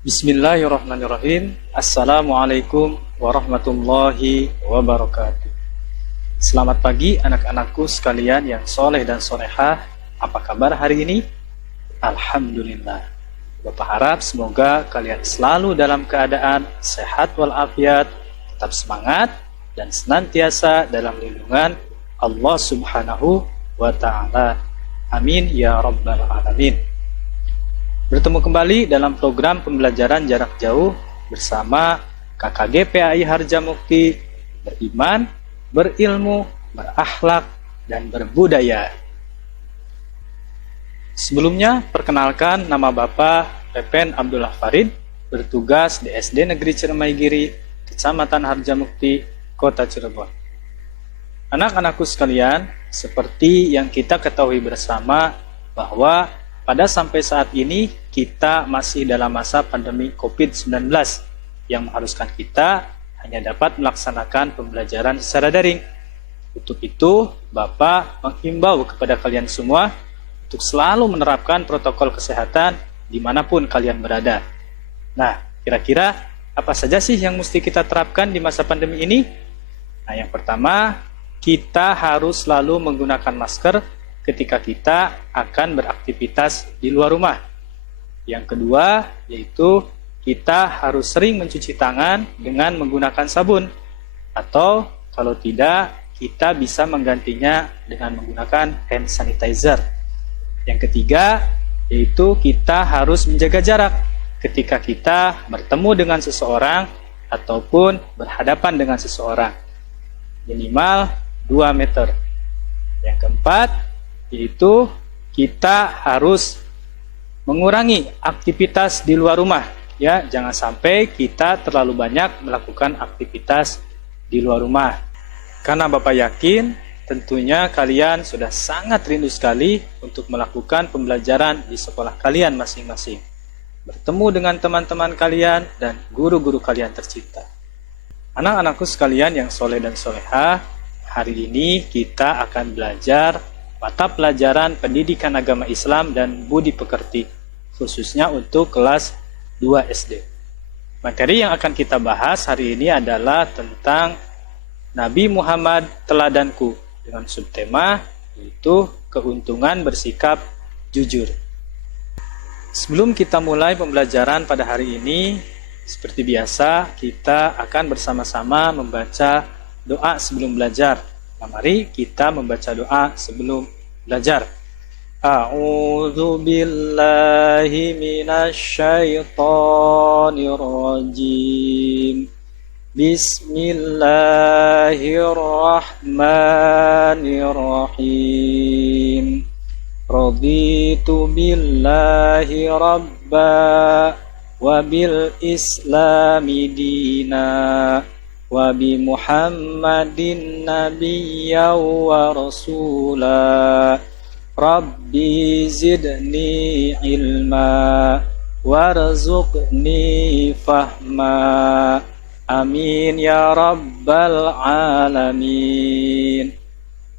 Bismillahirrahmanirrahim. Assalamualaikum warahmatullahi wabarakatuh. Selamat pagi anak-anakku sekalian yang soleh dan solehah. Apa kabar hari ini? Alhamdulillah. Bapak harap semoga kalian selalu dalam keadaan sehat walafiat, tetap semangat, dan senantiasa dalam lindungan Allah Subhanahu wa Ta'ala. Amin ya Rabbal Alamin. Bertemu kembali dalam program pembelajaran jarak jauh bersama KKG PAI Harjamukti, beriman, berilmu, berakhlak, dan berbudaya. Sebelumnya, perkenalkan nama Bapak Pepen Abdullah Farid, bertugas di SD Negeri Ciremaigiri, Kecamatan Harjamukti, Kota Cirebon. Anak-anakku sekalian, seperti yang kita ketahui bersama bahwa pada sampai saat ini kita masih dalam masa pandemi COVID-19 yang mengharuskan kita hanya dapat melaksanakan pembelajaran secara daring. Untuk itu, Bapak menghimbau kepada kalian semua untuk selalu menerapkan protokol kesehatan dimanapun kalian berada. Nah, kira-kira apa saja sih yang mesti kita terapkan di masa pandemi ini? Nah, yang pertama, kita harus selalu menggunakan masker ketika kita akan beraktivitas di luar rumah. Yang kedua, yaitu kita harus sering mencuci tangan dengan menggunakan sabun. Atau kalau tidak, kita bisa menggantinya dengan menggunakan hand sanitizer. Yang ketiga, yaitu kita harus menjaga jarak ketika kita bertemu dengan seseorang ataupun berhadapan dengan seseorang. Minimal 2 meter. Yang keempat, yaitu kita harus mengurangi aktivitas di luar rumah, ya, jangan sampai kita terlalu banyak melakukan aktivitas di luar rumah. Karena Bapak yakin tentunya kalian sudah sangat rindu sekali untuk melakukan pembelajaran di sekolah kalian masing-masing, bertemu dengan teman-teman kalian dan guru-guru kalian tercinta. Anak-anakku sekalian yang soleh dan solehah, hari ini kita akan belajar mata pelajaran pendidikan agama Islam dan budi pekerti, khususnya untuk kelas 2 SD. Materi yang akan kita bahas hari ini adalah tentang Nabi Muhammad teladanku, dengan subtema yaitu keuntungan bersikap jujur. Sebelum kita mulai pembelajaran pada hari ini, seperti biasa kita akan bersama-sama membaca doa sebelum belajar. Mari kita membaca doa sebelum belajar. A'udzu billahi minasyaitonir rajim. Bismillahirrahmanirrahim. Raditu billahi rabba wa bil islami dina wa bi Muhammadin nabiyya wa rasula. Rabbi zidni ilma warzuqni fahma. Amin ya rabbal alamin.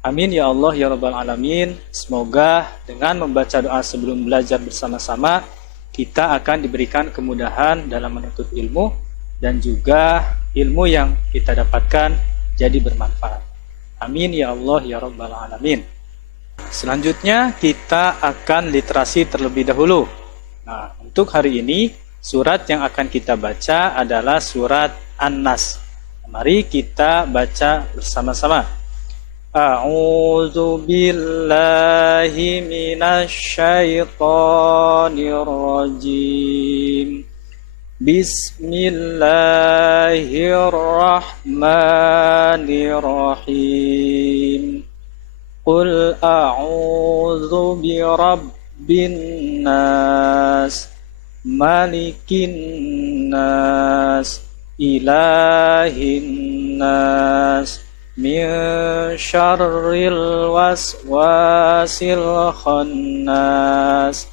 Amin ya Allah ya rabbal alamin. Semoga dengan membaca doa sebelum belajar bersama-sama, kita akan diberikan kemudahan dalam menuntut ilmu, dan juga ilmu yang kita dapatkan jadi bermanfaat. Amin ya Allah ya Rabbal Alamin. Selanjutnya kita akan literasi terlebih dahulu. Nah, untuk hari ini surat yang akan kita baca adalah surat An-Nas. Mari kita baca bersama-sama. A'udzu billahi minasyaitonir rajim. Bismillahirrahmanirrahim. Qul a'udzu birabbin nas, malikin nas, ilahin nas, min syarril waswasil khannas,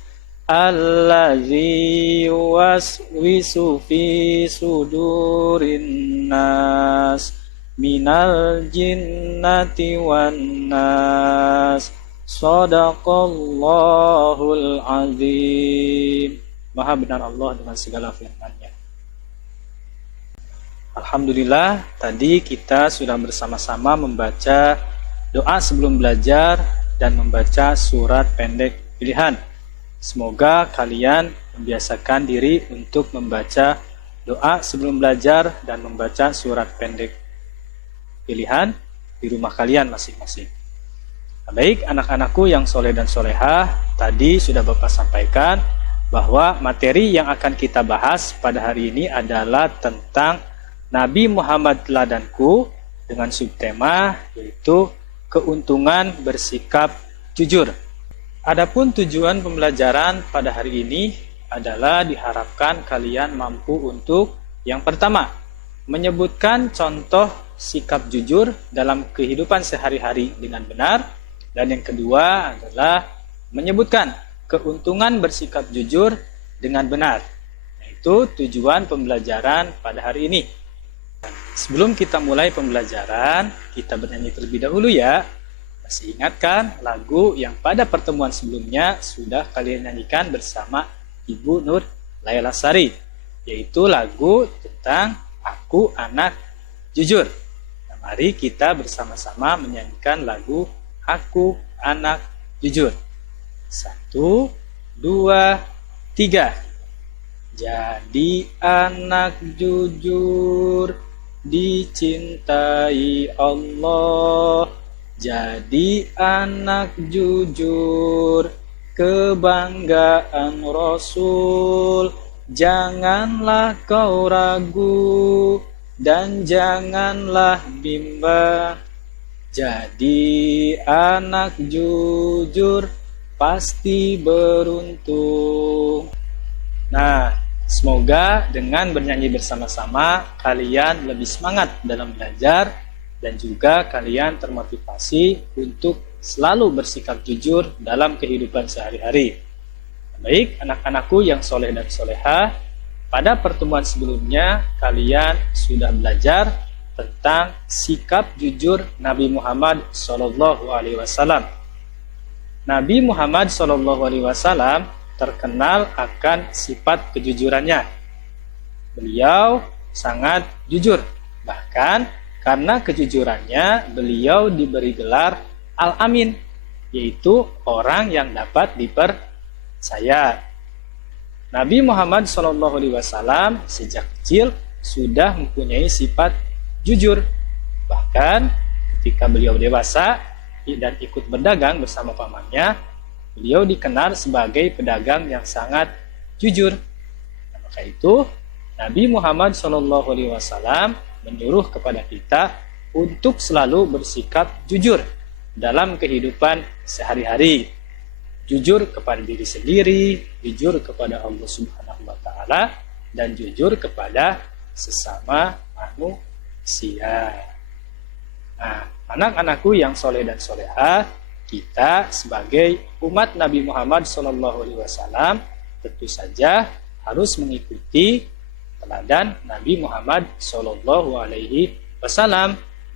allazi yuwaswisu fi sudurin nas, minal jinnati wan nas. Shadaqallahul azim. Maha benar Allah dengan segala firman-Nya. Alhamdulillah, tadi kita sudah bersama-sama membaca doa sebelum belajar dan membaca surat pendek pilihan. Semoga kalian membiasakan diri untuk membaca doa sebelum belajar dan membaca surat pendek pilihan di rumah kalian masing-masing. Baik, anak-anakku yang soleh dan solehah, tadi sudah Bapak sampaikan bahwa materi yang akan kita bahas pada hari ini adalah tentang Nabi Muhammad teladanku dengan subtema yaitu keuntungan bersikap jujur. Adapun tujuan pembelajaran pada hari ini adalah diharapkan kalian mampu untuk yang pertama, menyebutkan contoh sikap jujur dalam kehidupan sehari-hari dengan benar, dan yang kedua adalah menyebutkan keuntungan bersikap jujur dengan benar. Itu tujuan pembelajaran pada hari ini. Sebelum kita mulai pembelajaran, kita bernyanyi terlebih dahulu ya. Masih ingatkan lagu yang pada pertemuan sebelumnya sudah kalian nyanyikan bersama Ibu Nur Laila Sari, yaitu lagu tentang Aku Anak Jujur. Nah, mari kita bersama-sama menyanyikan lagu Aku Anak Jujur. 1, 2, 3. Jadi anak jujur dicintai Allah, jadi anak jujur kebanggaan Rasul. Janganlah kau ragu dan janganlah bimbang, jadi anak jujur pasti beruntung. Nah, semoga dengan bernyanyi bersama-sama kalian lebih semangat dalam belajar dan juga kalian termotivasi untuk selalu bersikap jujur dalam kehidupan sehari-hari. Baik, anak-anakku yang soleh dan solehah, pada pertemuan sebelumnya kalian sudah belajar tentang sikap jujur Nabi Muhammad SAW. Nabi Muhammad SAW terkenal akan sifat kejujurannya. Beliau sangat jujur. Bahkan karena kejujurannya beliau diberi gelar Al-Amin, yaitu orang yang dapat dipercaya. Nabi Muhammad SAW sejak kecil sudah mempunyai sifat jujur. Bahkan ketika beliau dewasa dan ikut berdagang bersama pamannya, beliau dikenal sebagai pedagang yang sangat jujur. Nah, maka itu Nabi Muhammad SAW menyuruh kepada kita untuk selalu bersikap jujur dalam kehidupan sehari-hari. Jujur kepada diri sendiri, jujur kepada Allah Subhanahu wa Ta'ala, dan jujur kepada sesama manusia. Nah, anak-anakku yang soleh dan solehah, kita sebagai umat Nabi Muhammad SAW tentu saja harus mengikuti teladan Nabi Muhammad SAW,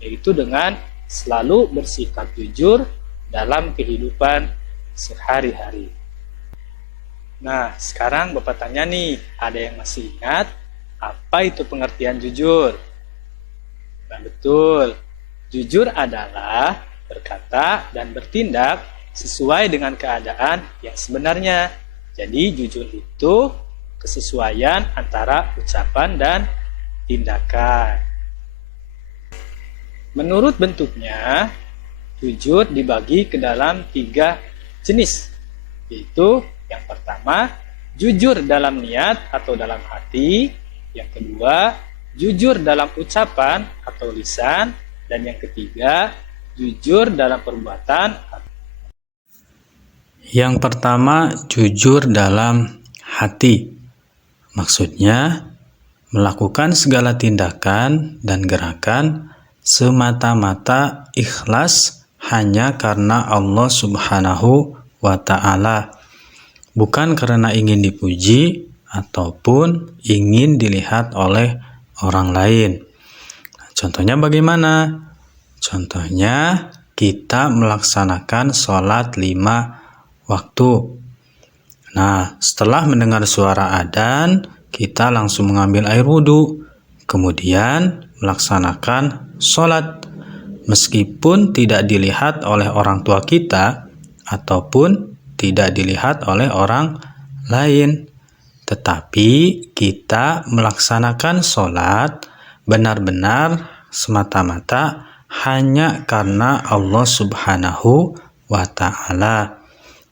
yaitu dengan selalu bersikap jujur dalam kehidupan sehari-hari. Nah, sekarang Bapak tanya nih, ada yang masih ingat apa itu pengertian jujur? Nah, betul. Jujur adalah berkata dan bertindak sesuai dengan keadaan yang sebenarnya. Jadi jujur itu kesesuaian antara ucapan dan tindakan. Menurut bentuknya, jujur dibagi ke dalam 3 jenis, yaitu yang pertama, jujur dalam niat atau dalam hati, yang kedua, jujur dalam ucapan atau lisan, dan yang ketiga, jujur dalam perbuatan. Yang pertama, jujur dalam hati. Maksudnya, melakukan segala tindakan dan gerakan semata-mata ikhlas hanya karena Allah Subhanahu wa Ta'ala, bukan karena ingin dipuji ataupun ingin dilihat oleh orang lain. Contohnya bagaimana? Contohnya kita melaksanakan sholat 5 waktu. Nah, setelah mendengar suara adzan, kita langsung mengambil air wudhu, kemudian melaksanakan sholat. Meskipun tidak dilihat oleh orang tua kita, ataupun tidak dilihat oleh orang lain. Tetapi kita melaksanakan sholat benar-benar semata-mata hanya karena Allah Subhanahu wa Ta'ala.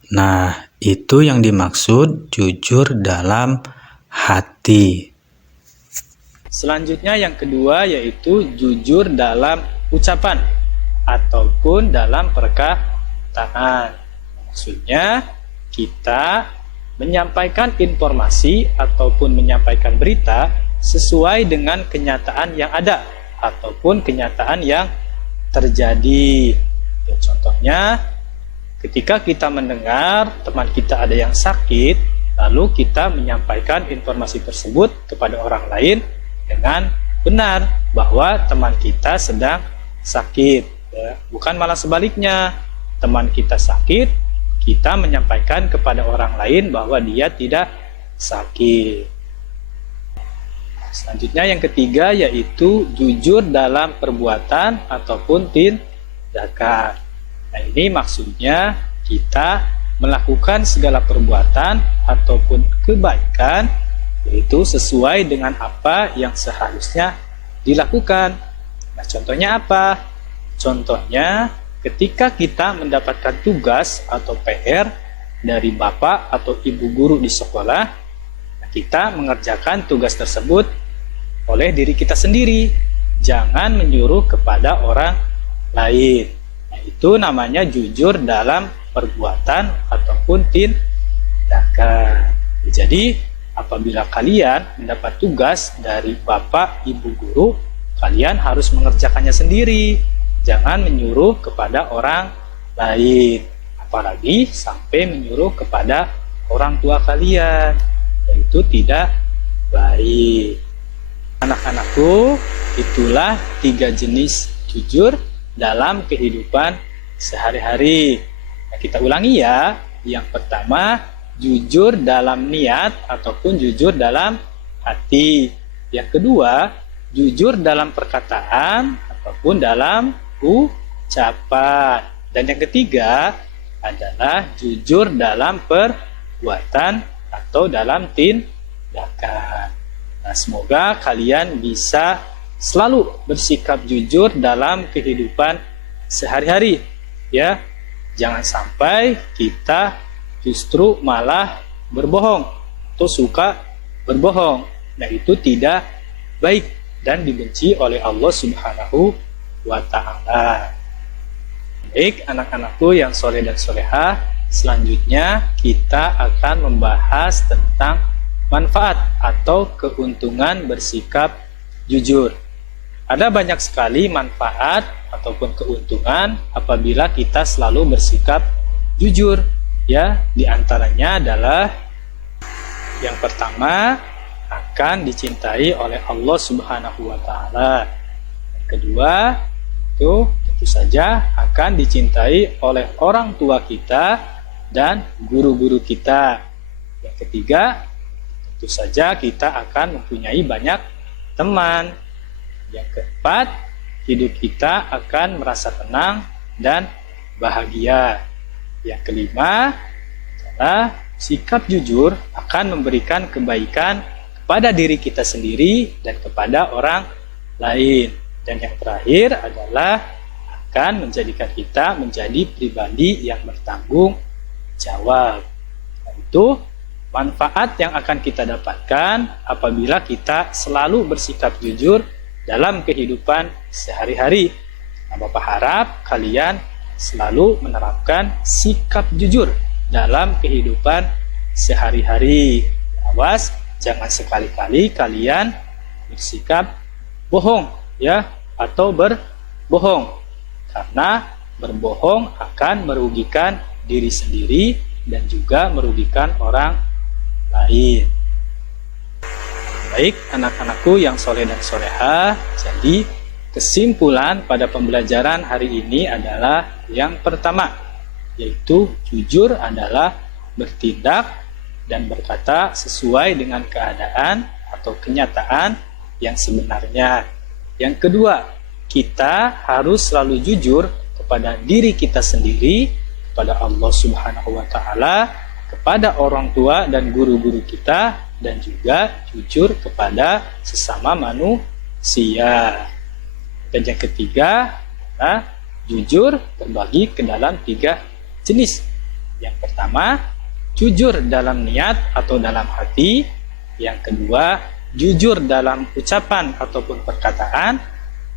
Nah, itu yang dimaksud jujur dalam hati. Selanjutnya yang kedua yaitu jujur dalam ucapan ataupun dalam perkataan. Maksudnya kita menyampaikan informasi ataupun menyampaikan berita sesuai dengan kenyataan yang ada ataupun kenyataan yang terjadi. Contohnya, ketika kita mendengar teman kita ada yang sakit, lalu kita menyampaikan informasi tersebut kepada orang lain dengan benar bahwa teman kita sedang sakit, bukan malah sebaliknya. Teman kita sakit, kita menyampaikan kepada orang lain bahwa dia tidak sakit. Selanjutnya yang ketiga yaitu jujur dalam perbuatan ataupun tindakan. Nah, ini maksudnya kita melakukan segala perbuatan ataupun kebaikan yaitu sesuai dengan apa yang seharusnya dilakukan. Nah, contohnya apa? Contohnya ketika kita mendapatkan tugas atau PR dari bapak atau ibu guru di sekolah, kita mengerjakan tugas tersebut oleh diri kita sendiri. Jangan menyuruh kepada orang lain. Nah, itu namanya jujur dalam perbuatan ataupun tindakan. Jadi, apabila kalian mendapat tugas dari bapak ibu guru, kalian harus mengerjakannya sendiri. Jangan menyuruh kepada orang lain, apalagi sampai menyuruh kepada orang tua kalian. Itu tidak baik. Anak-anakku, itulah 3 jenis jujur dalam kehidupan sehari-hari. Nah, kita ulangi ya. Yang pertama, jujur dalam niat ataupun jujur dalam hati. Yang kedua, jujur dalam perkataan ataupun dalam ucapan. Dan yang ketiga adalah jujur dalam perbuatan atau dalam tindakan. Nah, semoga kalian bisa selalu bersikap jujur dalam kehidupan sehari-hari, ya. Jangan sampai kita justru malah berbohong atau suka berbohong. Nah, itu tidak baik dan dibenci oleh Allah Subhanahu wa Ta'ala. Baik, anak-anakku yang soleh dan solehah, selanjutnya kita akan membahas tentang manfaat atau keuntungan bersikap jujur. Ada banyak sekali manfaat ataupun keuntungan apabila kita selalu bersikap jujur. Ya, di antaranya adalah yang pertama, akan dicintai oleh Allah Subhanahu wa Ta'ala. Yang kedua, itu tentu saja akan dicintai oleh orang tua kita dan guru-guru kita. Yang ketiga, tentu saja kita akan mempunyai banyak teman. Yang keempat, hidup kita akan merasa tenang dan bahagia. Yang kelima adalah sikap jujur akan memberikan kebaikan kepada diri kita sendiri dan kepada orang lain. Dan yang terakhir adalah akan menjadikan kita menjadi pribadi yang bertanggung jawab. Itu manfaat yang akan kita dapatkan apabila kita selalu bersikap jujur dalam kehidupan sehari-hari. Nah, Bapak harap kalian selalu menerapkan sikap jujur dalam kehidupan sehari-hari. Awas, jangan sekali-kali kalian bersikap bohong, ya, atau berbohong. Karena berbohong akan merugikan diri sendiri dan juga merugikan orang lain. Baik, anak-anakku yang soleh dan solehah, jadi kesimpulan pada pembelajaran hari ini adalah yang pertama, yaitu jujur adalah bertindak dan berkata sesuai dengan keadaan atau kenyataan yang sebenarnya. Yang kedua, kita harus selalu jujur kepada diri kita sendiri, kepada Allah Subhanahu wa Ta'ala, kepada orang tua dan guru-guru kita, dan juga jujur kepada sesama manusia. Dan yang ketiga, jujur terbagi ke dalam 3 jenis. Yang pertama, jujur dalam niat atau dalam hati. Yang kedua, jujur dalam ucapan ataupun perkataan.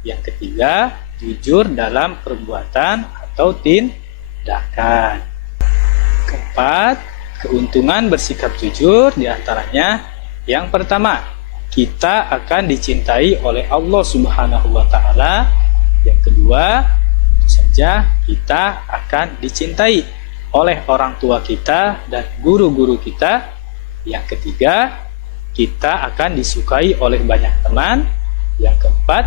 Yang ketiga, jujur dalam perbuatan atau tindakan. Keempat, keuntungan bersikap jujur diantaranya yang pertama, kita akan dicintai oleh Allah Subhanahu wa Ta'ala. Yang kedua, tentu saja kita akan dicintai oleh orang tua kita dan guru-guru kita. Yang ketiga, kita akan disukai oleh banyak teman. Yang keempat,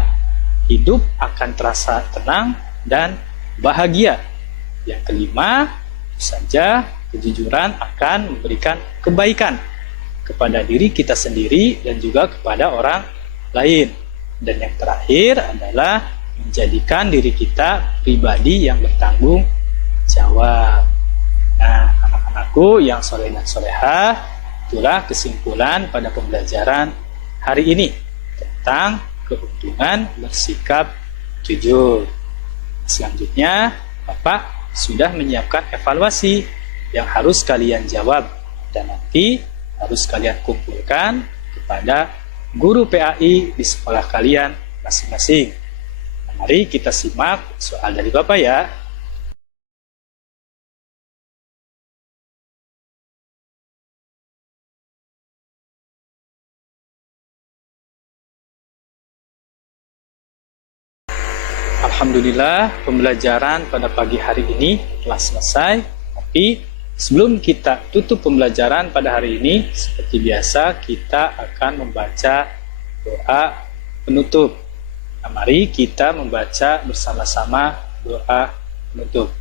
hidup akan terasa tenang dan bahagia. Yang kelima, tentu saja kejujuran akan memberikan kebaikan kepada diri kita sendiri dan juga kepada orang lain. Dan yang terakhir adalah menjadikan diri kita pribadi yang bertanggung jawab. Nah, anak-anakku yang soleh dan solehah, itulah kesimpulan pada pembelajaran hari ini tentang keuntungan bersikap jujur. Selanjutnya, Bapak sudah menyiapkan evaluasi yang harus kalian jawab dan nanti harus kalian kumpulkan kepada guru PAI di sekolah kalian masing-masing. Mari kita simak soal dari Bapak ya. Alhamdulillah, pembelajaran pada pagi hari ini telah selesai. Tapi sebelum kita tutup pembelajaran pada hari ini, seperti biasa kita akan membaca doa penutup. Nah, mari kita membaca bersama-sama doa penutup.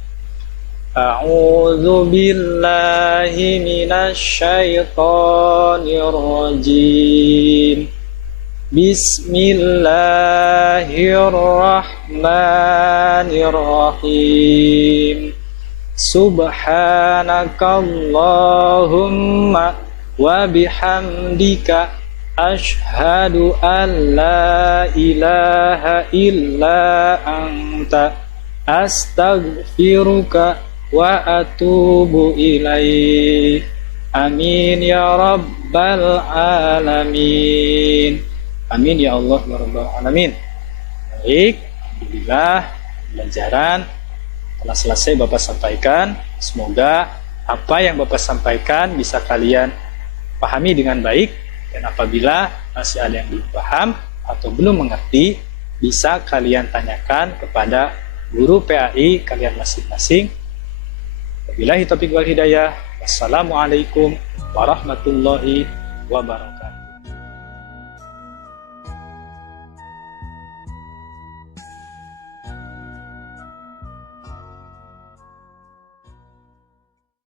A'udzu billahi minasyaitonir rajim. Bismillahirrahmanirrahim. Subhanakallahumma wa bihamdika asyhadu an la ilaha illa anta astaghfiruka wa atubu ilaih. Amin ya rabbal alamin. Amin ya Allah ya rabbal alamin. Baik, alhamdulillah pembelajaran telah selesai Bapak sampaikan. Semoga apa yang Bapak sampaikan bisa kalian pahami dengan baik, dan apabila masih ada yang belum paham atau belum mengerti, bisa kalian tanyakan kepada guru PAI kalian masing-masing. Wabillahi taufiq wal hidayah. Wassalamualaikum warahmatullahi wabarakatuh.